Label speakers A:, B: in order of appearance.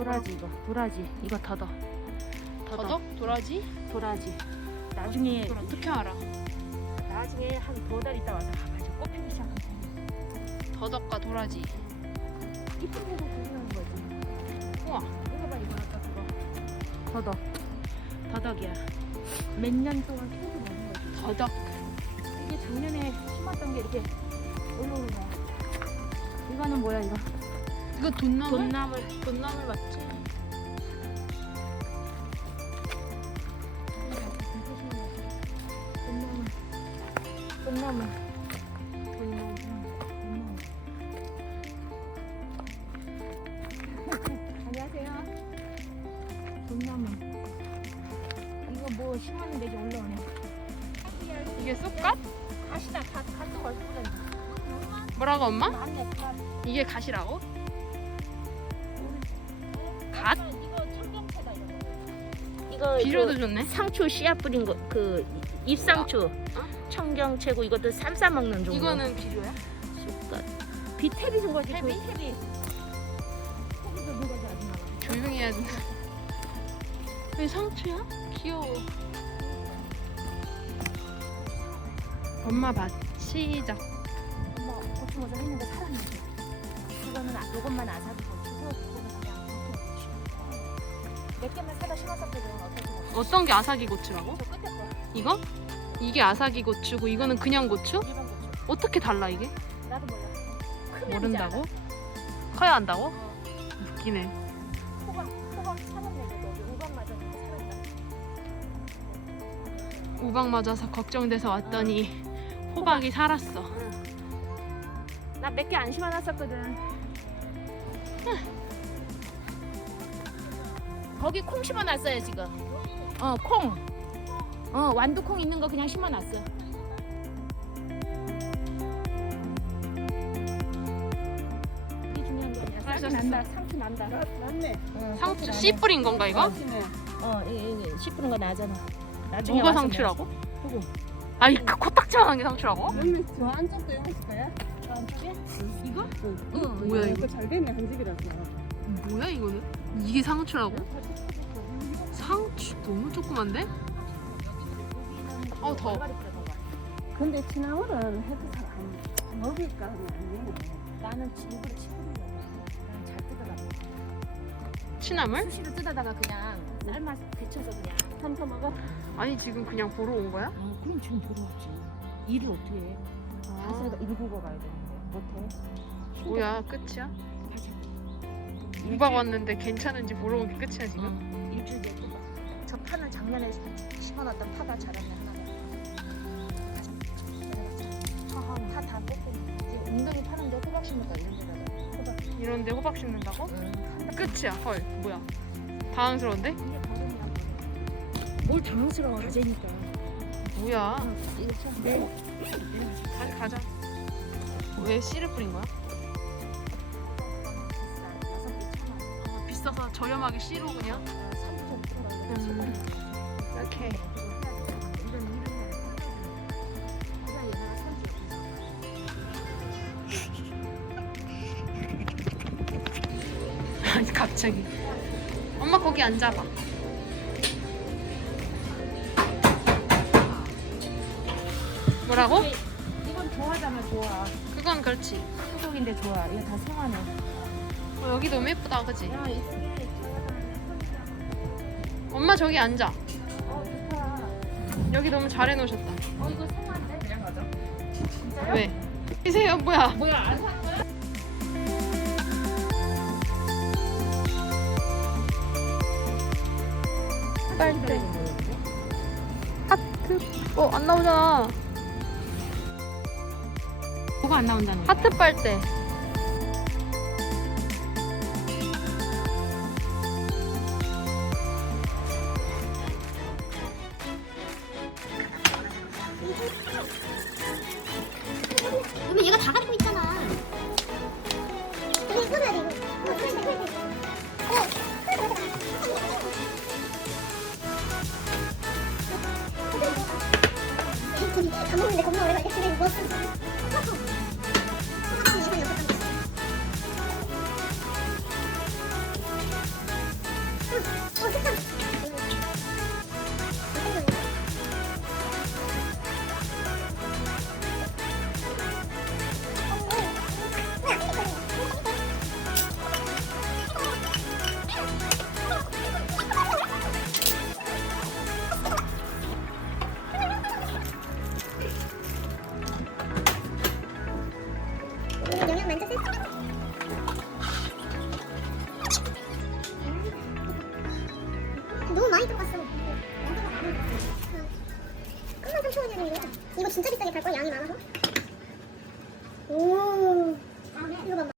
A: 도라지 이거 도라지 이거 더덕 더덕?
B: 도라지?
A: 도라지 나중에
B: 그걸 어떻게 알아?
A: 나중에 한 두 달 있다 와서 가지고 꽃피기 시작하면
B: 더덕과 도라지.
A: 이쁜 거로 구분하는 거지
B: 우와.
A: 이거 봐 이거 아까 그거 더덕 더덕이야 몇 년 동안 계속 먹는 거지
B: 더덕.
A: 이게 작년에 심었던 게 이렇게 올라오는 거야 이거는 뭐야 이거
B: 이거 돈나물?
A: 돈나물
B: 돈나물 맞지?
A: 돈나물. 안녕하세요. 돈나물. 이거 뭐 심었는데 이제 올라오네.
B: 이게 쑥갓?
A: 가시다 가 가도 걸고
B: 뭐라고 엄마?
A: 안돼 가.
B: 이게 갓이라고?
A: 이거
B: 비료도
A: 이거
B: 좋네.
A: 상추 씨앗 뿌린 거 그 잎상추. 청경채고 이것도 쌈싸 먹는 종류.
B: 이거는 비료야?
A: 쑥갓. 비태비 준 거지.
B: 태비?
A: 그 태비.
B: 조용히 해야 된다. 왜 상추야? 귀여워. 엄마 밭 시작.
A: 엄마 고추 모자 했는데 살았네. 그거는 아, 요것만 고추 고추. 몇 개만 사다 심었었거든. 어떻게 먹어?
B: 어떤 게 아사기 고추라고?
A: 저 끝에 거
B: 이거? 이게 아사기 고추고 이거는 그냥 고추?
A: 일반 고추.
B: 어떻게 달라 이게?
A: 나도 몰라. 크면
B: 모른다고? 커야 한다고?
A: 어,
B: 웃기네.
A: 맞았는데 살았다.
B: 우박 맞아서 걱정돼서 왔더니 호박이 살았어.
A: 나 몇 개 안 심어놨었거든. 거기 콩 심어놨어요 지금. 어 콩. 어 완두콩 있는 거 그냥 심어놨어. 이게 중요한 게 아니라 상추. 난다. 상추 난다.
C: 맞네.
A: 어,
B: 상추. 씨 뿌린 건가 이거?
C: 맞네.
A: 어 이게 씨 뿌는 거 나잖아. 나중에
B: 뭐가
A: 와서
B: 상추라고?
A: 보고.
B: 아이 그 코딱지만한 게 상추라고?
C: 그러면 저 안쪽도 있을 거야?
A: 저 안쪽에
B: 이거?
C: 응.
A: 응,
B: 뭐야, 이거?
C: 잘 됐네 한 집이라서.
B: 뭐야 이거는? 이게 상추라고? 조그만데? 어, 더워.
C: 근데 지나오는 해도 잘안 먹을까 아니에요.
A: 나는 일부러 치부리려고. 나는 잘 뜯어다.
B: 취나물?
A: 수시로 뜯어다가 그냥 쌀맛 데쳐서 그냥.
C: 삼켜 먹어.
B: 아니 지금 그냥 보러 온 거야?
A: 아 그럼 지금 들어오지. 일을 어떻게 해? 가서 일보고 가야 되는데 못해.
B: 뭐야 끝이야? 우박 왔는데 괜찮은지 보러 온 게 끝이야 지금?
A: 어, 일주일 뒤에 또 봐. 저 파는 작년에 심어놨던 파가 자랐네 하나가. 파다 뽑고 이제 웅덩이 파는데 호박 심을까 이런 호박.
B: 이런데 호박 심는다고? 끝이야 헐 뭐야 당황스러운데?
A: 이게 다름이야. 뭘 당황스러워 가재니까.
B: 뭐야
A: 이거 참.
B: 다시 가자 왜 씨를 뿌린 거야? 아, 비싸서 저렴하게 씨로 그냥 음. 오케이. 아니 갑자기. 엄마 거기 앉아봐. 뭐라고?
A: 이건 좋아하잖아 좋아.
B: 그건 그렇지.
A: 소독인데 좋아. 이거 다 생화네
B: 어, 여기 너무 예쁘다 그치?
A: 야 이게
B: 엄마 저기 앉아.
A: 어 좋다.
B: 여기 너무 잘 해놓으셨다.
A: 어 이거 생화인데? 그냥 가자. 진짜요?
B: 왜? 이세요 뭐야?
A: 뭐야 안 사?
B: 빨대. 하트. 어안 나오잖아.
A: 뭐가 안 나온다는
B: 하트 빨대
D: 그러면 얘가 다 가리고 있잖아. 이거 해야 돼, 이거. 이거 풀어야 돼, 풀어야 돼. 어, 풀어야 돼. 다 먹는데 겁나 오래 걸려. 그래, 이거 쓰이 시간이 없었던 거지. 3만 3천 원이라는 거야. 이거 진짜 비싸게 팔 거야. 양이 많아서. 오. 이거 봐봐.